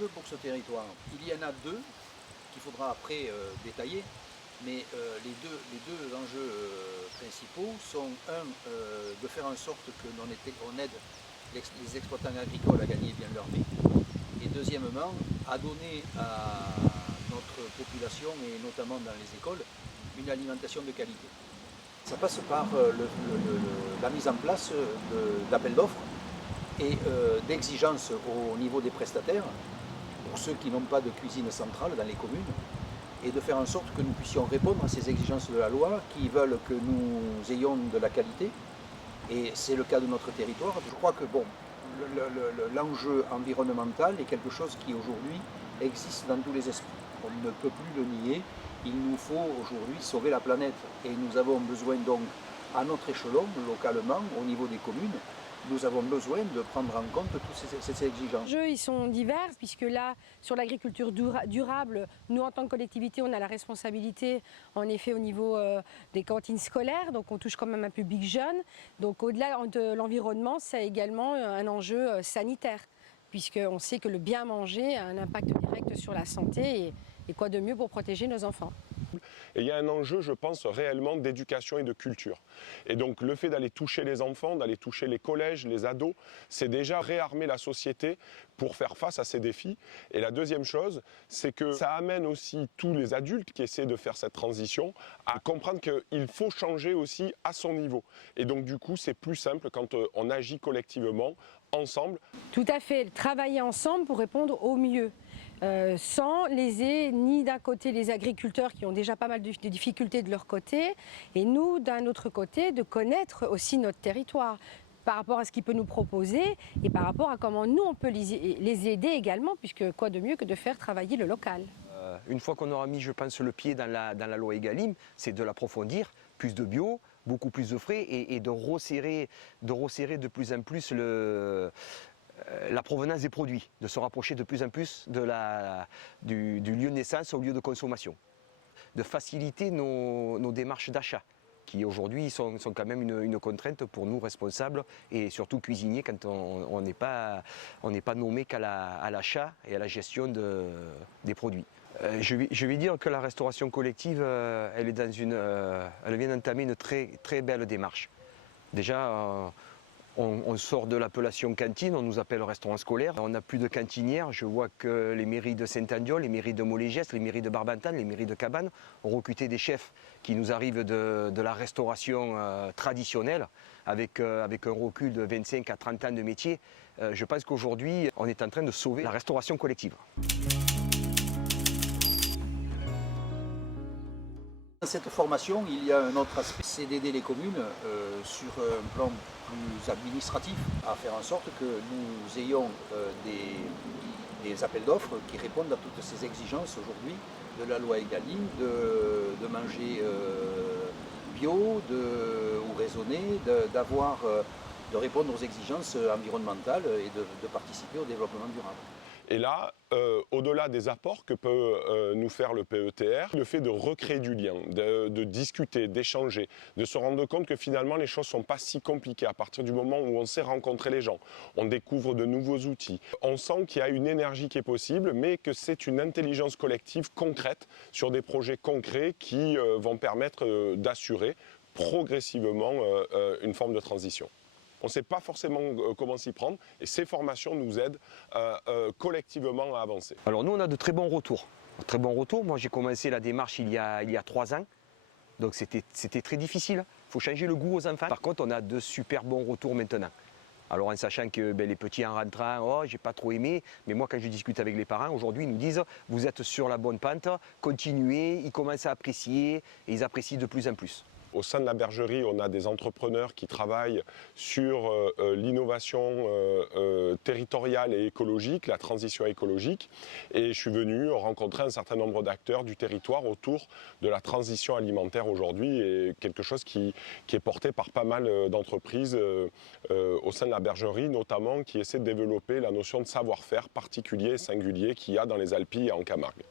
enjeux pour ce territoire. Il y en a deux qu'il faudra après détailler, mais les deux enjeux principaux sont de faire en sorte que l'on aide les exploitants agricoles à gagner bien leur vie, et deuxièmement à donner à notre population, et notamment dans les écoles, une alimentation de qualité. Ça passe par la mise en place d'appels d'offres et d'exigences au niveau des prestataires, pour ceux qui n'ont pas de cuisine centrale dans les communes, et de faire en sorte que nous puissions répondre à ces exigences de la loi qui veulent que nous ayons de la qualité. Et c'est le cas de notre territoire. Je crois que bon, l'enjeu environnemental est quelque chose qui aujourd'hui existe dans tous les esprits. On ne peut plus le nier. Il nous faut aujourd'hui sauver la planète. Et nous avons besoin donc, à notre échelon, localement, au niveau des communes, nous avons besoin de prendre en compte toutes ces exigences. Les enjeux, ils sont divers, puisque là, sur l'agriculture durable, nous, en tant que collectivité, on a la responsabilité, en effet, au niveau des cantines scolaires, donc on touche quand même un public jeune. Donc au-delà de l'environnement, c'est également un enjeu sanitaire, puisqu'on sait que le bien manger a un impact direct sur la santé, et quoi de mieux pour protéger nos enfants. Et il y a un enjeu, je pense, réellement d'éducation et de culture. Et donc le fait d'aller toucher les enfants, d'aller toucher les collèges, les ados, c'est déjà réarmer la société pour faire face à ces défis. Et la deuxième chose, c'est que ça amène aussi tous les adultes qui essaient de faire cette transition à comprendre qu'il faut changer aussi à son niveau. Et donc du coup, c'est plus simple quand on agit collectivement, ensemble. Tout à fait, travailler ensemble pour répondre au mieux. Sans léser ni d'un côté les agriculteurs qui ont déjà pas mal de difficultés de leur côté, et nous d'un autre côté de connaître aussi notre territoire par rapport à ce qu'il peut nous proposer et par rapport à comment nous on peut les aider également, puisque quoi de mieux que de faire travailler le local. Une fois qu'on aura mis, je pense, le pied dans la loi Egalim, c'est de l'approfondir, plus de bio, beaucoup plus de frais, et de resserrer de plus en plus la provenance des produits, de se rapprocher de plus en plus du lieu de naissance au lieu de consommation, de faciliter nos démarches d'achat, qui aujourd'hui sont quand même une contrainte pour nous responsables et surtout cuisiniers quand on n'est pas nommé qu'à l'achat et à la gestion des produits. Je vais dire que la restauration collective, elle vient d'entamer une très, très belle démarche. Déjà, on sort de l'appellation cantine, on nous appelle restaurant scolaire. On n'a plus de cantinières. Je vois que les mairies de Saint-Andiol, les mairies de Molégès, les mairies de Barbantane, les mairies de Cabannes ont recruté des chefs qui nous arrivent de la restauration traditionnelle, avec un recul de 25 à 30 ans de métier. Je pense qu'aujourd'hui, on est en train de sauver la restauration collective. Dans cette formation, il y a un autre aspect, c'est d'aider les communes sur un plan plus administratif, à faire en sorte que nous ayons des appels d'offres qui répondent à toutes ces exigences aujourd'hui de la loi Egalim, de manger bio ou raisonné, de répondre aux exigences environnementales et de participer au développement durable. Et là, au-delà des apports que peut nous faire le PETR, le fait de recréer du lien, de discuter, d'échanger, de se rendre compte que finalement les choses ne sont pas si compliquées à partir du moment où on sait rencontrer les gens, on découvre de nouveaux outils. On sent qu'il y a une énergie qui est possible, mais que c'est une intelligence collective concrète sur des projets concrets qui vont permettre d'assurer progressivement une forme de transition. On ne sait pas forcément comment s'y prendre, et ces formations nous aident collectivement à avancer. Alors nous, on a de très bons retours. Très bons retours. Moi, j'ai commencé la démarche il y a 3 ans, donc c'était très difficile. Il faut changer le goût aux enfants. Par contre, on a de super bons retours maintenant. Alors en sachant que les petits en rentrant, oh, j'ai pas trop aimé, mais moi quand je discute avec les parents, aujourd'hui ils nous disent vous êtes sur la bonne pente, continuez, ils commencent à apprécier et ils apprécient de plus en plus. Au sein de la bergerie, on a des entrepreneurs qui travaillent sur l'innovation territoriale et écologique, la transition écologique. Et je suis venu rencontrer un certain nombre d'acteurs du territoire autour de la transition alimentaire aujourd'hui, et quelque chose qui est porté par pas mal d'entreprises au sein de la bergerie, notamment qui essaient de développer la notion de savoir-faire particulier et singulier qu'il y a dans les Alpilles et en Camargue.